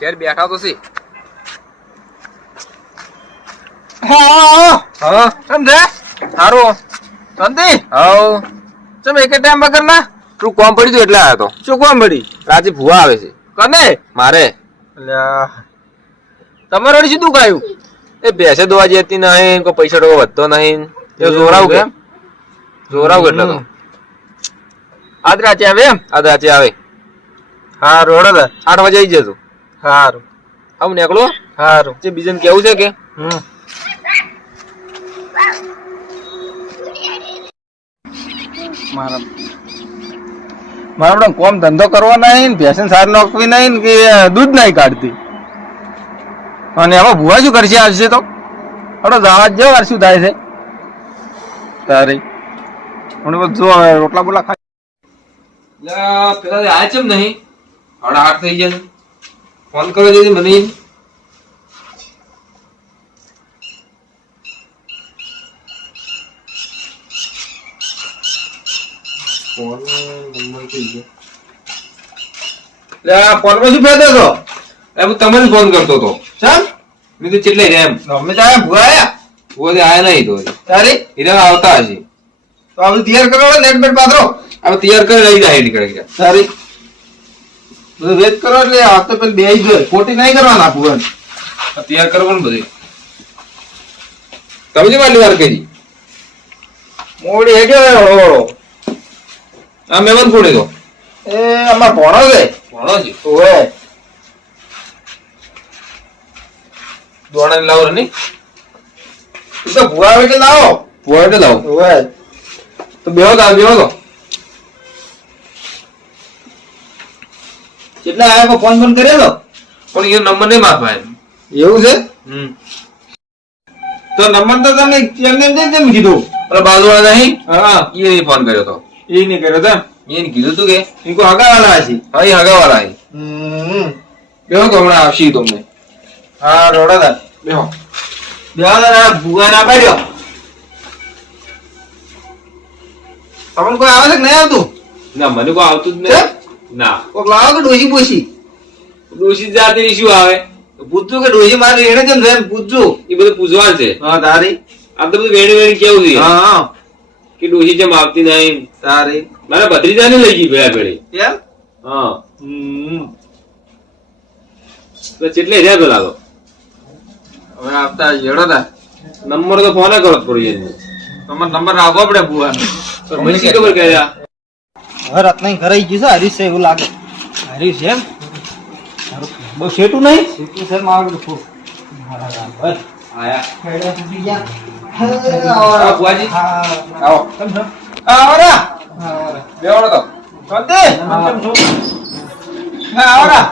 ઘેર બેઠા તો સી હા. હા. સમજે? સારું શાંતિ? હવ ચમ એક ટાઈમ વગર ના? તું કોમ પડી તું એટલે આવ્યો તો. શું કોમ પડી? રાતે ભૂવા આવે છે. કને? મારે. તમારે વળી શું કાયું એ ભેંસે દોવા જતી નહીં કોઈ પૈસા ટકો વધતો નહીં. એ જોરાવું કેમ જોરાવું કેટલો તો. આજ રાતે આવે એમ? આ રાતે આવે. હા રોડ આઠ વાગે આવી જતું હારું. આવું નીકળો. હારું. જે બીજાને કેવું છે કે? હમ. મારા મારા પણ કોમ ધંધો કરવો નહીં ભેસન સાર નોકવી નહીં કે દૂધ નહીં કાઢતી. અને હવે ભૂવા શું કરશે આવશે તો? હવે જવા જ વાર શું થાય છે? તારી. પણ જો હવે રોટલા બોટલા ખાઈ પેલા આ ચમ નહીં. સાડા આઠ થઈ જાય ફોન કરો દીદી મને. ફોન નંબર કઈ ગયો એ હું તમને ફોન કરતો તો ચેટલે એમ. અમે તો આયા ભૂવા આયા. ભૂવા નહીં તો તારી? હીરા આવતા હશે. તો આપણે તૈયાર કરો નેટ બેટ પાથરો. આપણે તૈયાર કરી લઈ જાય નીકળે સારી બધું વેચ કરો એટલે આ તો પેલી બે જોઈએ ખોટી નહીં કરવાના ભુવન એમ તૈયાર કરવાનું બધું તમે જે વાલી વાર કરી? મોડી હે ઓળો આ મહેમાન કોણે તો? એ અમાર ભણો છે. ભણો છે? ઓએ દોણા લાવો ને તું તો ભુવા વેટે કે લાવો વેટે લાવો? ઓએ તો બેહો તો બેહો તો. કેટલા આયા ફોન ફોન કર્યો તો? પણ એ નંબર નહીં માપાય એવું છે? તો નંબર તો તમે એમને એમ કેમ કીધું? પેલા બાજુવાળા નહીં? હા. એ ફોન કર્યો તો. એ નહીં કર્યો તો એને કીધું તું કે? એ કોઈ હગાવાલા હશે? હા એ હગાવાળા. હમ. બેહો તો હમણાં આવશે તમને. હા રોડા બેહો. બેહો ભુવા ના પાડ્યો. તમને કોઈ આવે છે કે નહીં આવતું? ના મને કોઈ આવતું જ નહીં. ના. કોક લાવો કે ડોસી પોસી ડોસી જાતે શું આવે. પૂછજો કે ડોસી મારે એને કેમ થાય પૂછજો. એ બધું પૂછવાનું છે. હા તારી. આમ તો બધું વેણી વેણી કેવું છે? હા કે ડોશી જેમ આવતી નહીં. તારી. મારા ભત્રીજાને લઈ ગઈ ભેળા ભેળી. હા. ચેટલે રહ્યા પેલા તો હવે આવતા જડો તા નંબર તો ફોન કરો જાય તમારો નંબર રાખવો પડે મને ખબર કર્યા? હવે રત્નાઈ ઘરે ગયું છે હરીશ છે એવું લાગે. હરીશ એમ? બહુ શેટું નહીં? શેટું છે મારું ખૂબ આવો. આવો આવરા બેવાડો તો. હા.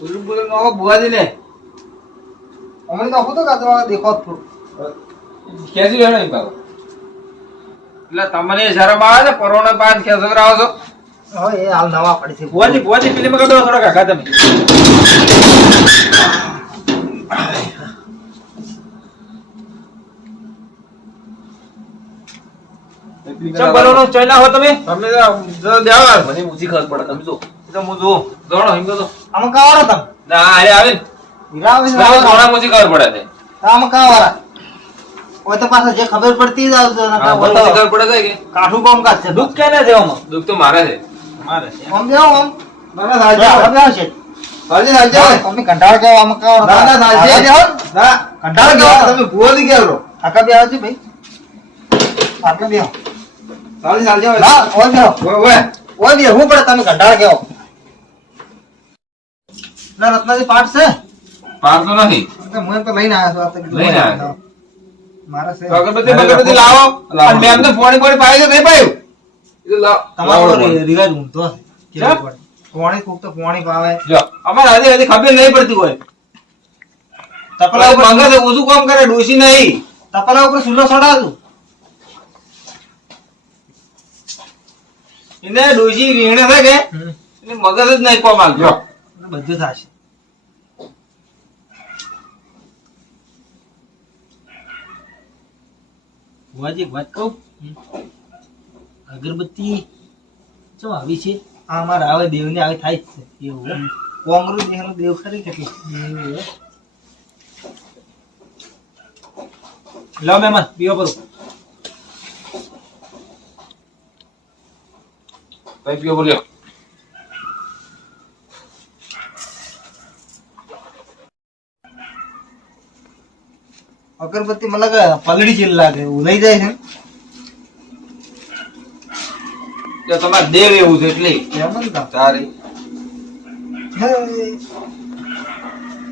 નો ને અમને તો તો કાતો દેખો થોડું ક્યાંથી બેવાડો એમ પાછો? એટલે તમને શરમ આવે છે પરોણે પાંચ ખેસ રાવો છો? હવે એ હાલ નવા પડી છે. બુઆજી બુઆજી ફિલ્મ કરો થોડા કાકા તમે. ચમ બરોનો ચોઈલા હો તમે? તમે જો દેવા મને ઊંચી ખબર પડે. તમે જો. તો હું જો દોડો હિંગો તો. આમાં કાવાળા તમ? ના અરે આવે ને હીરા આવે. છે થોડા ઊંચી ખબર પડે છે કા કાવાળા. ઓય તો પાછા જે ખબર પડતી જ આવજો ને હા, ખબર પડે છે કે કાઠું કામ કાઢ છે દુઃખ કેને છે આમાં? દુઃખ તો મારે છે. મારે આમ દેવો આમ. ના ના સાજે હવે આવશે સાજે સાજે તમે કંટાળ કેવો આમાં ના ના સાજે ના કંટાળ કેવો? તમે ભૂવાથી ગયા આકા બે આવશે ભાઈ. આટલે બે સાજે સાજે ના ઓય બે ઓય ઓય. ઓય બે હું પડે તમે કંટાળ કેવો? ના રત્નાજી પાઠ છે? પાઠ તો નથી. તો મને તો લઈને આવ્યા છું આ તો લઈને આવ્યો? મારે અગરબત્તી અગરબત્તી લાવો. લાવો. અને મેમ તો પોણી પોણી પાઈ નહીં પાયું એ તો તમારો રિવાજ ઊંધો છે કેમ? કેવું પડે. પોણી કોક તો પોણી પાવે જો અમારે હજી હજી ખબર નહીં પડતી હોય. તપલા ઉપર મંગે ઓછું કામ કરે ડોસી નહીં. તપલા ઉપર સુલો સડાવતું એને ડોસી રીણે થાય કે? મગજ જ નહીં કોમ બધું થશે. એક વાત કહું? અગરબત્તી શું આવી છે? આ અમારે આવે દેવની આવે થાય જ છે. એવું કોંગ્રેસ કોંગરું દેહનો દેવ ખરી કે લો મહેમાન પીઓ પરો કઈ પીઓ બોલ્યો અગરબત્તી મને લાગે પલડી જેવી લાગે ઉલાઈ જાય છે તો તમારે દેવ એવું છે એટલે.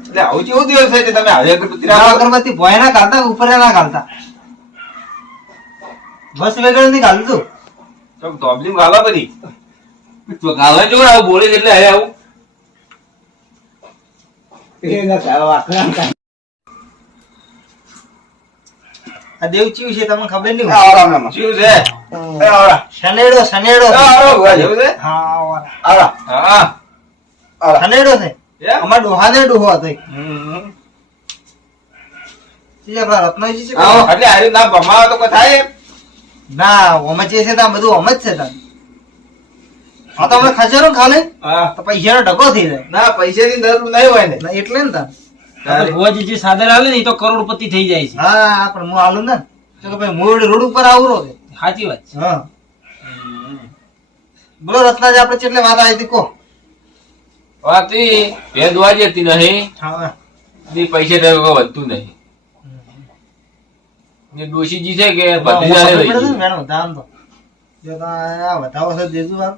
એટલે આવું કેવું દિવસ છે તમે આવી અગરબત્તી અગરબત્તી ભોય ના ઘાલતા ઉપર ના ઘાલતા બસ વેગળ નહીં ઘાલતું તો બધી. તો ગાવા જો આવું બોલે એટલે હવે આવું. આ દેવ ચીવ છે તમને ખબર નહીં આવરા હમણાં. શું છે? એ આવરા. શનેડો શનેડો આવરા ભુવા જેવું છે હા આવરા. આવરા. હા. આવરા. શનેડો છે. અમાર ડોહા ને ડોહો હતો આપણા રત્નાજી છે. એટલે આ ના ભમાવો તો થાય ના ઓમ છે છે તા બધું ઓમ જ છે તા હા તો આપણે ખસેરો ખાલે? હા. તો પૈસાનો ઢગો થઈ જાય. ના પૈસાની દર નહીં હોય ને. એટલે ને તો ભુવાજી સાદર આલે ને એ તો કરોડપતિ થઈ જાય છે. હા પણ હું આલું ને. તો ભાઈ મોડ રોડ ઉપર આવરો છે સાચી વાત છે. હા. બોલો રત્નાજી આપણે કેટલે વાત આવી હતી કો વાત ઈ ભેદ વાજી હતી નહીં. હા. ની પૈસે તો કોઈ વધતું નહીં. ને ડોશીજી છે કે બધી જાણે રહી મેડમ દામ તો. જો તો આ વધાવો છે દેજો વાર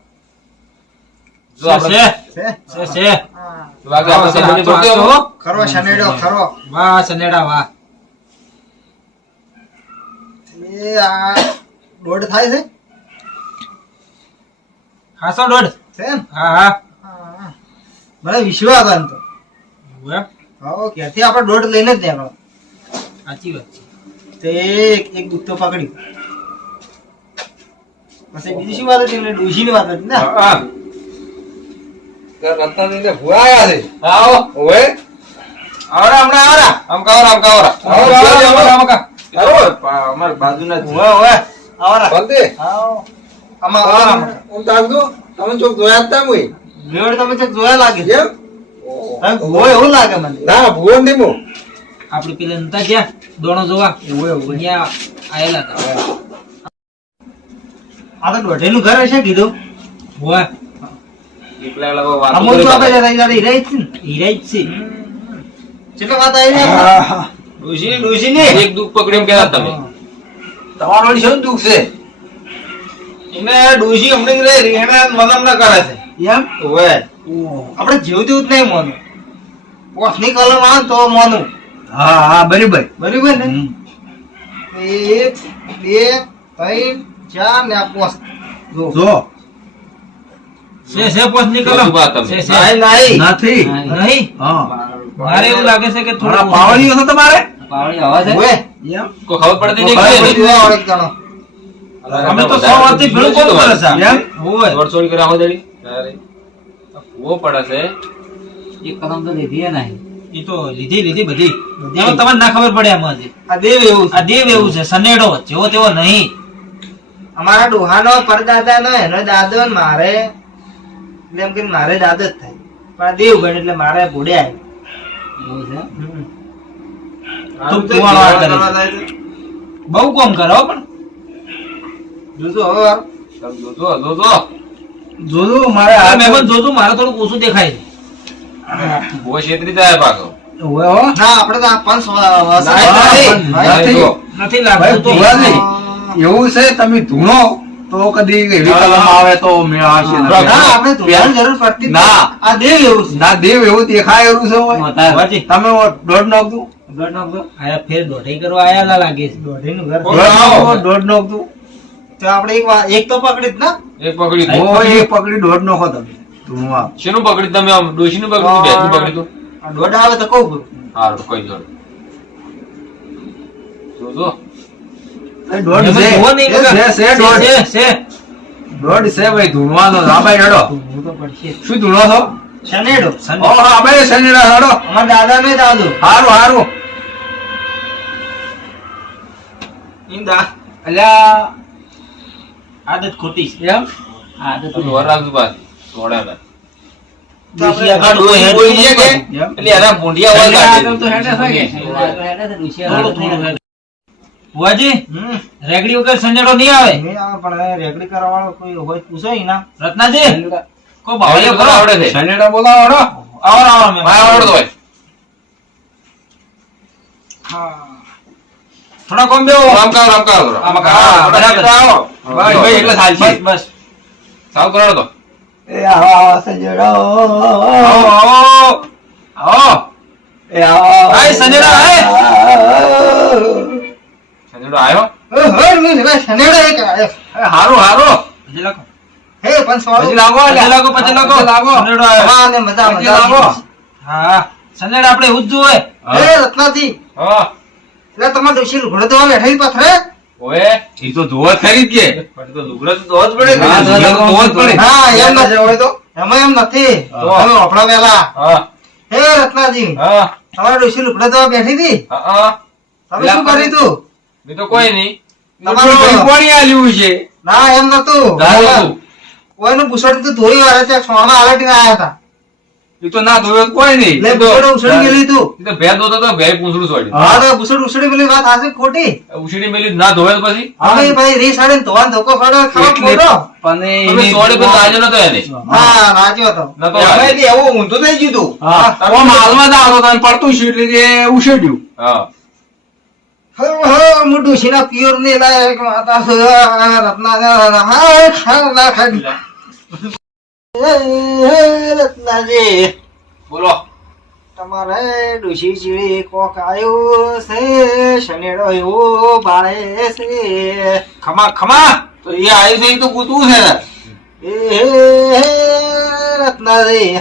જો આપણે છે છે છે છે આપણે સંબંધી તો આ પડતો ખરો શનેડો ખરો. વાહ સનેડા વાહ. એ આ દોઢ થાય છે? ખાસો દોઢ? છે હા હા. હા. મને વિશ્વાસ હતો તો. હા ક્યાંથી આપણે દોઢ લઈને જ સાચી વાત છે. તે એક એક ગુત્તો પકડ્યું. પછી બીજી શું વાત હતી? એટલે ડોશીની વાત હતી ને? હા. રત્નાજીને ભુવા આયા છે. આવો. ઓવે આવરા હમણાં આવરા. આમ કાવરા આમ કાવરા આવો, આવો, આવો, કા. આવો. અમારા બાજુના. ઓવે ઓવે આવરા. બંધે. આવો. આમાં આમાં હું તાકદો તમે ચોક જોયા જ તા મુઈ મેળ તમે ચેક જોયા લાગે છે? ભૂવો એવું લાગે મને. ના ભુવન ધીમો આપણે પેલા નતા ગયા? દોણો જોવા? ત્યાં આયેલા હતા. આ તો દોઢેનું ઘર હશે કીધું. હોવે એકલા એકલા કોઈ અમુક તો આપણે કાઢે. જરા ઈ જ છે ને? છે. કેટલો વાત આવી ને ડોશી ડોશી ને એક દુઃખ પકડ્યું એમ તમે. તમારો શું દુઃખ છે? એને ડોશી હમણાં જ રહી રીહણા ના કરે છે. એમ? ઓવે. આપણે જેવું તેવું જ નહીં મોનું. પોસની કલમ આવે ને તો મોનું. હા હા બરાબર. બરાબર ને? એક બે ત્રણ ચાર ને આ પોસ જો. જો છે છે પોસની કલમ જોશું બા તમે. છે છે. નાઈ નાઈ. નથી. નહીં. હા. મારે એવું લાગે છે કે થોડા થોડું છે તમારે? ઓવે એમ? કોઈ ખબર પડતી નહીં કે પડી જાય હવે એક જણો. અમે તો સો વર્ષથી ભેળું કોણ કરે છે? એમ? હોવે દોઢસો કરે આવો દડી? ભૂવો પડે છે. એ તો લીધી લીધી બધી. એમાં તમને ના ખબર પડે હજી. આ દેવ એવું છે. આ દેવ એવું છે સનેડો જેવો તેવો નહીં. અમારા ડોહાનો પરદાદા નો એનો દાદો મારે એટલે એમ કે મારે જ આદત થાય. પણ આ એટલે મારે ઘોડે આવ્યો તો કુવાડો આ કરે છે. બહુ કોમ કરો પણ. જોજો હવે. જોજો જોજો. જોજો મારે આ આ મહેમાન જોજો મારે થોડુંક ઓછું દેખાય છે. છેતરી જાય ના આપણે તો આ પંચ. નથી. લાગતું એવું છે તમે ધૂણો. તો કદી એવી કલમ આવે તો મેળાશે ના આપણે ધોવાની જરૂર પડતી ના. આ દેવ એવું છે. ના દેવ એવું દેખાય એવું છે તમે દોઢ ઓ દોઢ નાખતું. આયા ફેર દોઢી કરવા આયેલા લાગે છે. દોઢીનું ઘર દોઢ નાખતું? તો આપણે એક એક તો પકડી જ ના? એક પકડી. ઓ એ પકડી દોઢ નાખો તમે. તું આ શેનું પકડી તમે આમ ડોશીનું પકડી ભેંસનું પકડી તું? દોઢ આવે તો કહું હારું કઈ જોડ જોજો. એ દોઢ છે. દોઢ. છે, ભાઈ ધૂણવાનો હા ભાઈ હેડો ધોવું તો પડશે જ. શું ધૂણો છો શનેડો ઓ હા ભાઈ શનિવાર હેડો અમારા દાદા ને દાદો હારું હારું ઈંદા અલ્યા આદત ખોટી છે એમ આ તો તું ઢોર રાખજો પાછી. ઢોળા ના. ડોશી આગળ આ ડોહી હેડ બોલી છે કે? એમ. એટલે એના ભૂંડિયા હોય તો હેડે છે થોડું થોડું. બુઆજી, રેગડી વગર સંજડો નહીં આવે નહીં આવે પણ રેગડી કરવા વાળો કોઈ હોય પૂછો ના રત્નાજી કો હવે કરો આવડે છે. શનેડા બોલાવો હળો. આવો આવો મે મારા આવડતો હોય. થોડા કોમ બેવો રામ કા રામ આમાં હા, કા બરાબર. આવો. ભાઈ, ભાઈ, એટલે ચાલશે. બસ બસ સાવ કરાડો તો. એ આવો આવો સંજડો આવો આવો આવો એ આવો આય સંજેડા, આય. સંજોડો આવ્યો? સંજેડો એક આયો. એ હારું હારું પછી લાગો હે. પછી લાગો લાગો પછી લાગો લાગો. સંજેડો આવ્યો. હા, ને મજા મજા લાગો. હા સંજેડ આપણે ઉજ્જુ હોય હે રત્નાજી હા. એટલે તમારે ડોશી લુગડો ધોવા બેઠા ઈ પથરે ઓએ. એ તો ધોવા ખરી કે પણ તો લુગડો તો ધોવા જ પડે હા, ધોવા જ પડે. હા એમ ના જવાય તો એમાં એમ નથી તમે ઓફડા વેલા હા, હે રત્નાજી હા, તમારે ડોશી લુગડો ધોવા બેઠી હતી હા, હા. તમે શું કરી તું બીજું તો કોઈ નહીં. તમારું કોણી આલ્યું છે? ના એમ નતું. કોઈનું તું ધોઈ વાળા ત્યાં સોના આલટીને આયા હતા. એ તો ના ધોયો કોઈ નહીં. એટલે બુસડ ઉછળી ગયેલી તું. તો ભેદ હોતો તો ભેદ પૂંછડું છોડ્યું. હા તો બુસડ ઉછળી ગયેલી વાત હાચી ખોટી? ઉછળી મેલી ના ધોવે પછી? હવે ભાઈ રીસ આડીને ધોવાન ધોકો ખાડો ખરાબ એટલે ખોટો પણ તમે સોડે પણ તાજો નતો એને? હા રાજો હતો. નતો એમાં એવું ઊંધું થઈ ગયું તું. હા, તો હાલમાં જ આવતો પડતું છે એટલે કે ઉછેડ્યું હા. મુડું શીના પિયોર ને રત્નાજી. બોલો. તમારે ડુસી ચીડી કોક આયો છે શનેડો એવો ભાળે છે. ખમા ખમા. તો એ આવ્યું છે એ તો કૂતરું છે. એ હે, હે, રત્નાજી.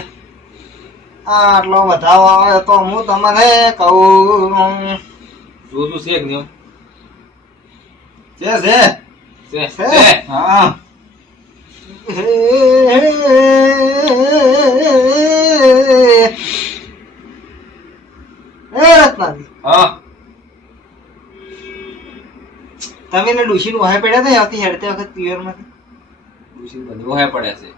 આટલો વધાવો આવે તો હું તમને કહું. જોતું છે કે છે છે. છે, છે? છે. હા. હે, હે, રત્નાજી. હા. તમે ને ડુસી નું વાહે પડ્યા હતા આવતી હેડતે વખત પિયરમાંથી બધી વહે પડે છે.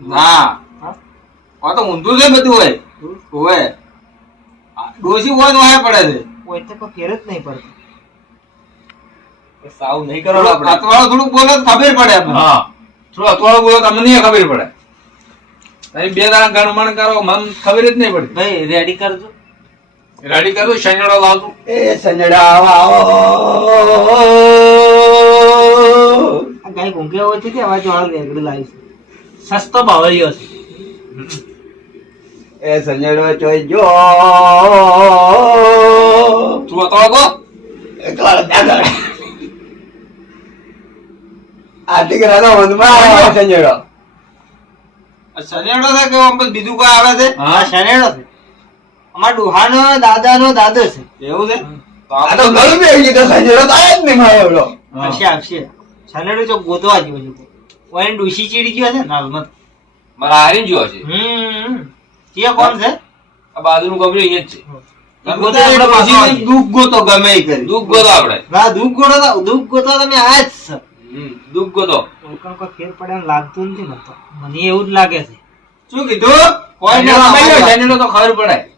ના. હા? તો ઊંધું છે બધું હોય હોય ડોશી હોય પડે છે. કોઈ તો કોઈ ફેર જ નહીં પડતો. સાવ નહીં કરો અથવાળો થોડુંક બોલો ખબર પડે. હા. થોડું અથવાળું બોલો તમને નહીં ખબર પડે. બે દાણા ગણમણ કરો મન ખબર જ નહીં પડતી. ભાઈ રેડી કરજો. રેડી કરજો શનિવારો લાવજો એ સંજડા આવો ઘૂંઘે હોય છે કે અવાજ વાળું રેગડું સસ્તો બાવળીઓ છે. એ સંજડો ચોઈ જો તું અથવાળો કહો આ દીકરાનો મનમાં આવ્યો આ શનિવારો. છે કે આમ બીજું કોઈ આવે છે? હા શનેડો છે. અમારા ડુહાનો દાદાનો દાદો છે. એવું છે? આ તો ઘણું બે ગયું તો તો આયા જ નહીં મારો એવડો. આવશે આવશે. શનેડો જો ગોતવા જેવો છે. કોઈ ડુસી ચીડી ગયો છે નાલમાં મારા હારીને જોયો છે. હમ કે કોણ છે? આ બાજુનું કમરું અહીંયા જ છે. દુઃખ ગોતો ગમે કરી. દુઃખ ગોતો આપણે. ના દુઃખ ગોતો તો- દુઃખ ગોતો તમે આ જ દુઃખ ગોતો. ઓળખાણ કોઈ ફેર પડે લાગતું નથી મને મને એવું જ લાગે છે. શું કીધું? કોઈ તો ખબર પડે